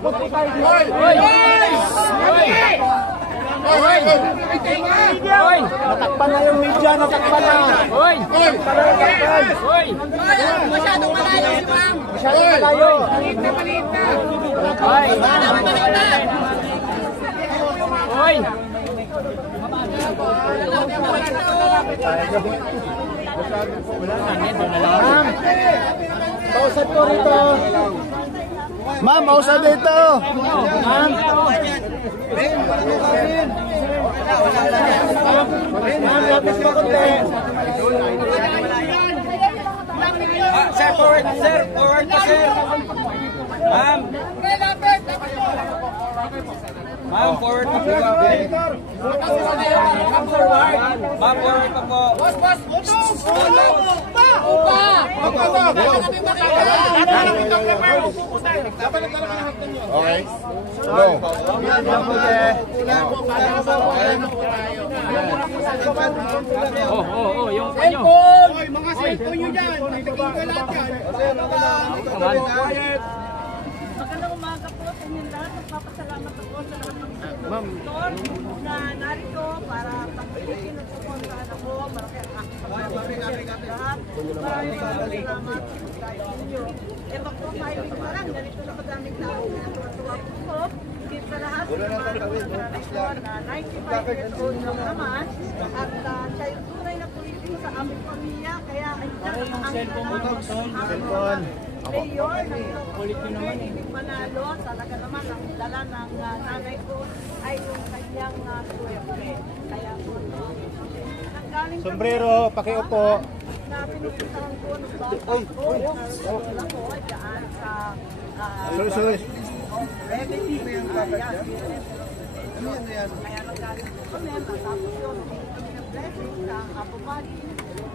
Natakpan na yung media, natakpan na. Masyadong malayo si ma'am. Masyadong malayo. Pausap ko rito. Ma'am, pausap dito. Ma'am. Ma'am, lapis pa konti. Sir, forward ka, sir. Forward ka, sir. Ma'am. Ma'am, forward ka po. Ma'am, forward ka po. Okay. Go. Yung kanyo. Mga cellphone nyo dyan. Nagiging ko lahat yan. Magandang umaga po sa inyo lahat. Nagpapasalamat ako sa lahat ng sponsor na narito para pagpilitin at suportahan ako. Maraming lahat. Maraming salamat sa inyo. Ito po, mahilig pa lang. Ganito na kadaming tao na tuwa po. Hindi sa lahat ng mga kapatid na 95 years old lang naman. At siya yung tunay na politiko sa aming pamilya. Kaya ang mayor ng Manalo, talaga naman ang dala ng nanay ko ay yung kanyang suwerte. Kaya po, nanggaling Sombrero, pakiupo. na pinupuntahan ko ng bata ko, wala ko dyan sa Sorry. revenue. Kaya nanggaling po kami, matapos yun, kami ng blessing sa Apo Bali.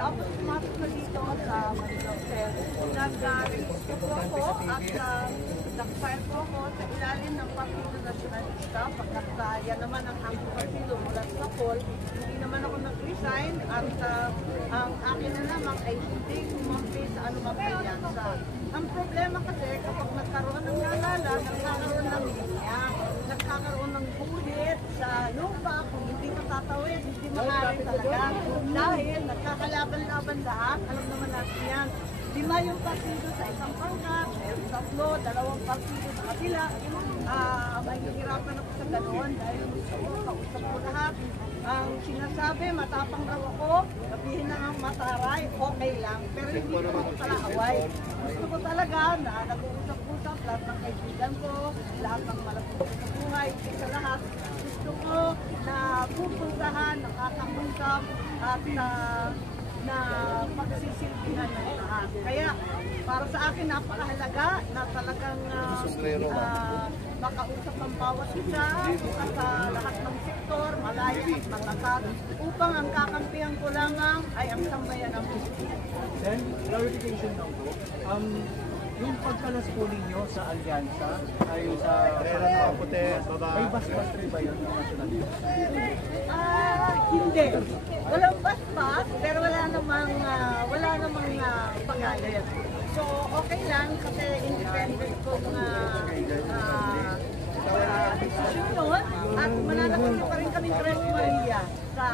Tapos pumasok na dito sa Manila Hotel. Nag-register po ako at nag-file po ako sa ilalim ng Partido Nacionalista pagkat yan naman ang aking partido mula sa poll. Hindi naman ako nag-resign at ang akin na naman ay hindi kumampi sa anumang alyansa. Ang problema kasi kapag nagkaroon ng nalala, nagkakaroon ng linya, nagkakaroon ng bulit sa lupa, kung hindi matatawid, hindi maaari talaga. Dahil nagkakalaban-laban lahat, alam naman natin yan. 5 yung partido sa isang pangkat, meron 3, 2 partido sa kabila. Mahihirapan ako sa ganoon dahil gusto ko, kausap ko lahat. Ang sinasabi, matapang raw ako, sabihin na ang mataray, okay lang. Pero hindi ko ako pala away. Gusto ko talaga na nag-uusap-usap lahat ng kaibigan ko, lahat ng malapit sa buhay, sa lahat. Gusto ko na pupuntahan, nakakausap at na pagsisilbihan ng lahat. Kaya para sa akin napakahalaga na talagang makausap ang bawat isa sa lahat ng sektor, malaya at matatag, upang ang kakampihan ko lamang ay ang sambayan ng Pilipinas. Then, clarification lang po. Yung pagkalas po ninyo sa alyansa ay sa Paranaque Puti, may basbas rin ba yun ng nationalist? Hindi. Walang basbas, pero wala namang pagalit. So, okay lang kasi independent kong desisyon nun at mananatili pa rin kaming Tres Maria sa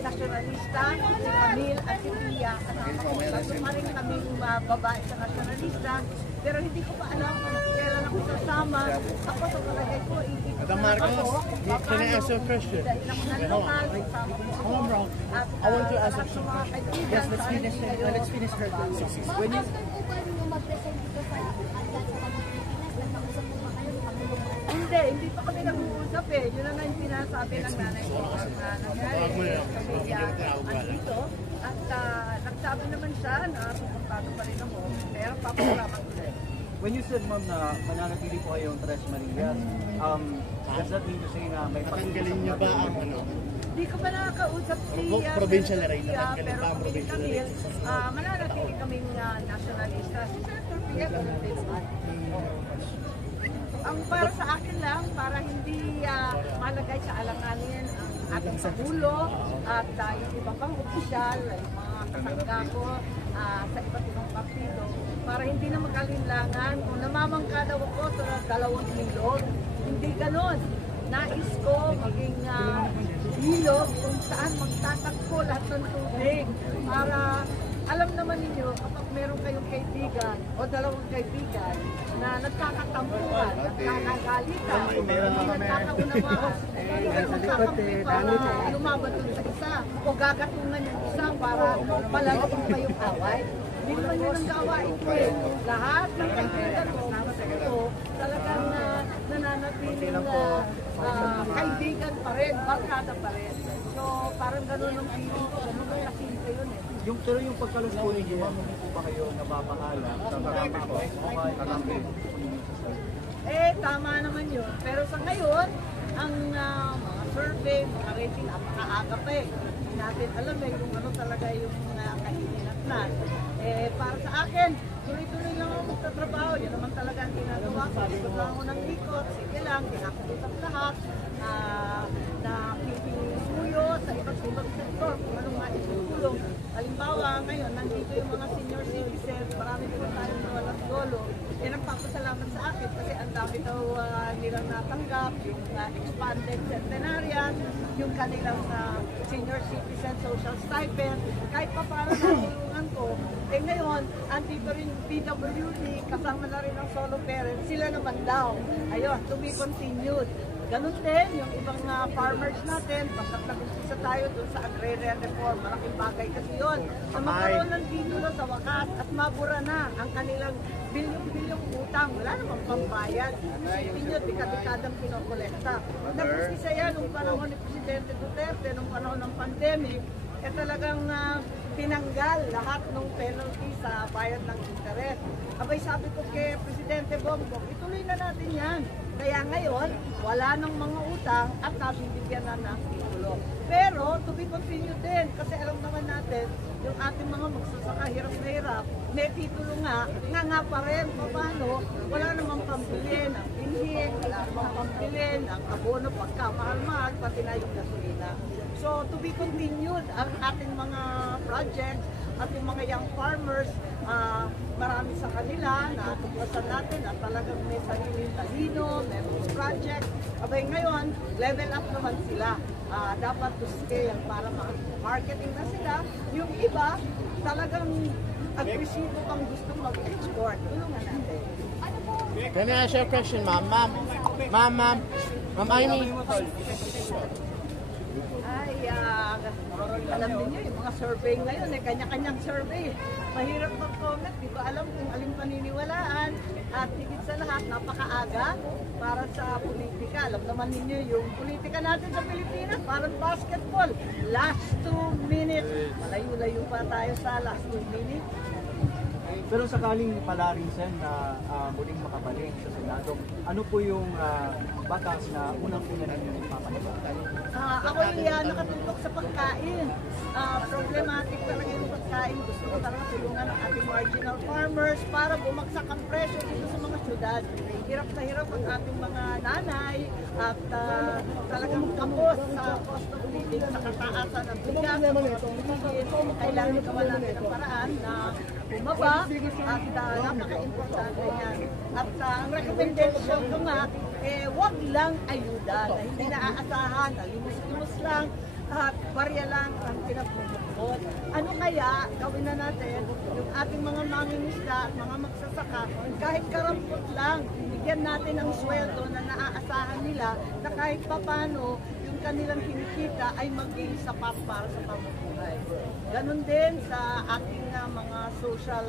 nationalista, si Camille at si Pia. Tatlo pa rin kaming babae sa nationalista, pero hindi ko pa alam kung kailan ako sasama. Ako sa palagay ko, hindi ko Madam Marcos, can I ask you a question? I want to ask a question. Yes, Let's finish her. When you... Hindi pa kami nag-uusap eh. Yun na yung sinasabi ng nanay ko. Andito. At nagsabi naman siya na suportado pa rin ako. Pero papasalamat ulit. When you said, ma'am, na mananatili po kayong Tres Marias, does that mean to say na may Tatanggalin niyo ba ang ano? Hindi ko pa nakakausap si Provincial na rin. pero kami Camille, mananatili kaming nationalista. Si Senator Pia, ang para sa akin lang, para hindi malagay sa alanganin ang ating Pangulo at yung iba pang opisyal, yung mga kasangga ko sa iba't ibang partido, para hindi na mag-alinlangan kung naman namamangka daw ako sa 2 ilog. Hindi ganon. Nais ko maging ilog kung saan magtatagpo lahat ng tubig para alam naman ninyo kapag meron kayong kaibigan o 2 kaibigan na nagkakatampuhan, nagkakagalitan, hindi nagkakaunawaan, hindi magkakampi para lumaban dun sa isa o gagatungan yung isa para palalaking pa yung away. Hindi naman yun ang gawain ko eh. Lahat ng kaibigan ko, talagang nananatiling kaibigan pa rin, barkada pa rin. So parang gano'n ang feeling ko, gano'n ang kasimple yun eh. Pero yung pagkalas po ninyo, ma'am, hindi po ba kayo nababahala sa tama po? Tama naman yun. Pero sa ngayon, ang mga survey, mga rating, napakaaga pa eh. Hindi natin alam eh kung ano talaga yung kahilinatnan. Para sa akin, tuloy-tuloy lang ako magtatrabaho. Yan naman talaga ang ginagawa ko. Gusto lang ako ng ikot. Sige lang, kinakausap lahat. Nakikisuyo sa iba't ibang sektor kung anong maitutulong. Halimbawa, ngayon, nandito yung mga senior citizens, marami din tayong walang dolo. Nagpapasalamat sa akin kasi ang dami daw nilang natanggap, yung expanded centenarian, yung kanilang senior citizen social stipend. Kahit pa para natulungan ko, ngayon, andito rin yung PWD, kasama na rin ang solo parents, sila naman daw. Ayun, to be continued. Ganun din, yung ibang farmers natin, pagkat nag-umpisa tayo dun sa agrarian reform, malaking bagay kasi yun. Na magkaroon ng titulo sa wakas at mabura na ang kanilang bilyong-bilyong utang. Wala namang pambayad. Isipin nyo, dekadang pinokolekta. Nag-umpisa yan nung panahon ni Presidente Duterte, nung panahon ng pandemic, talagang tinanggal lahat ng penalty sa bayad ng interest. Abay sabi ko kay Presidente Bongbong, ituloy na natin yan. Kaya ngayon, wala ng mga utang at nabibigyan na ng titulo. Pero, to be continued din, kasi alam naman natin, yung ating mga magsasaka hirap na hirap, may titulo nga pa rin, paano, wala namang pambili ng pinhik, wala namang pambili ng abono, pagkamahal-mahal, pati na yung gasolina. So, to be continued, ang ating mga projects, ating mga young farmers, marami sa kanila na tuklasan natin at talagang may sariling talino, may project. Abay ngayon, level up naman sila. Dapat to scale para marketing na sila. Yung iba, talagang agresibo pang gusto mag-export. Tulungan natin. Can I ask you a question, ma'am? Ma'am, Amy. Alam niyo yung mga survey ngayon, kanya-kanyang survey. Mahirap mag-comment, di ko alam kung aling paniniwalaan. At higit sa lahat, napakaaga para sa politika. Alam naman ninyo yung politika natin sa Pilipinas, parang basketball. Last 2 minutes. Malayo-layo pa tayo sa last 2 minutes. Pero sakaling pala rin sen na muling makabalik sa Senado, ano po yung batas na unang-una ninyo ipapalabas? Ako yung nakatutok sa pagkain. Problematic talaga yung pagkain. Gusto ko talaga tulungan ang ating marginal farmers para bumagsak ang presyo dito sa mga syudad. Hirap na hirap ang ating mga nanay at talagang kapos sa cost of living, sa kataasan ng bigas. Kailangan gawa natin ang paraan na bumaba at napaka-importante yan. At ang recommendation ko nga, wag lang ayuda na hindi naaasahan, na limos-limos lang at barya lang ang pinagpupukot. Ano kaya gawin na natin yung ating mga mangingisda at mga magsasaka, kahit karampot lang, bigyan natin ang sweldo na naaasahan nila na kahit papano yung kanilang kinikita ay maging sapat para sa pamumuhay. Ganon din sa ating mga social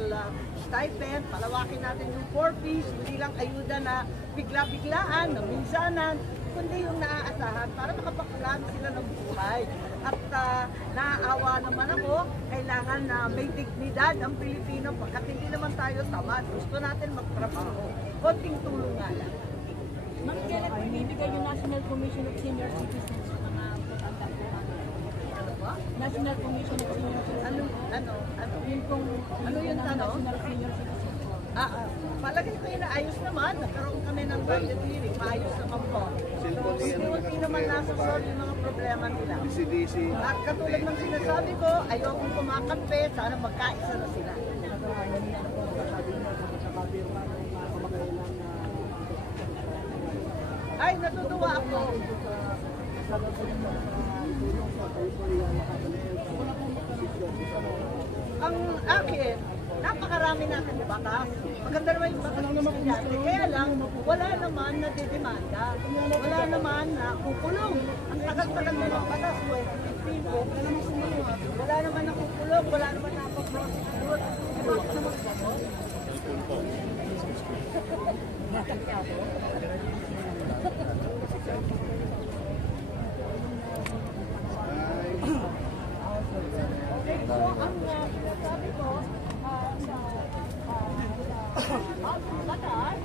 stipend, palawakin natin yung 4Ps, hindi lang ayuda na bigla-biglaan, na minsanan, kundi yung naaasahan para makapaglaan sila ng buhay. At naaawa naman ako, kailangan na may dignidad ang Pilipino pagkat hindi naman tayo tamad. Gusto natin magtrabaho. Konting tulong nga lang. Ma'am, kailan po ibibigay yung National Commission of Senior Citizens sa mga matanda po? Ano ba? National Commission of Senior Citizens. Ano yung tanong? National Senior Citizens. Palagay ko yung naayos naman. Nagkaroon kami ng budget hearing. Maayos naman po. So, hindi naman nasasolve yung mga problema nila. At katulad ng sinasabi ko, ayokong kumakampi. Sana magkaisa na sila. Ay, natutuwa ako. Ang akin, napakarami natin batas. Maganda naman yung batas ng estudyante. Kaya lang, wala naman na didemanda. Wala naman na kukulong. Ang tagal-tagal na ng batas, 2015, wala naman na kukulong, wala naman na prosecute. Bakit naman gano'n? Okay, so ang sinasabi ko sa batas,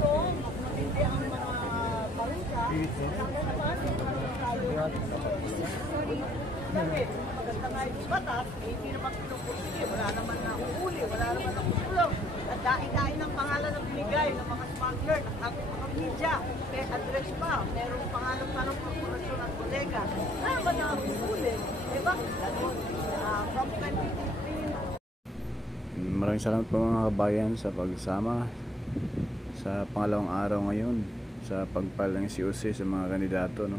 kung matindi ang mga parusa, sana naman tayo. Dahil maganda nga yung batas, hindi naman pinupursige, wala naman na uhuli, wala naman na kukulong. At dahil ng pangalan ng binigay ng mga smuggler, ng mga media, may address pa, merong pangalan pa ng korporasyon at kolega. Wala naman na uhuli. Diba? From 2015, Maraming salamat po mga kabayan sa pagsama sa pangalawang araw ngayon sa pagpile ng COC sa mga kandidato, no?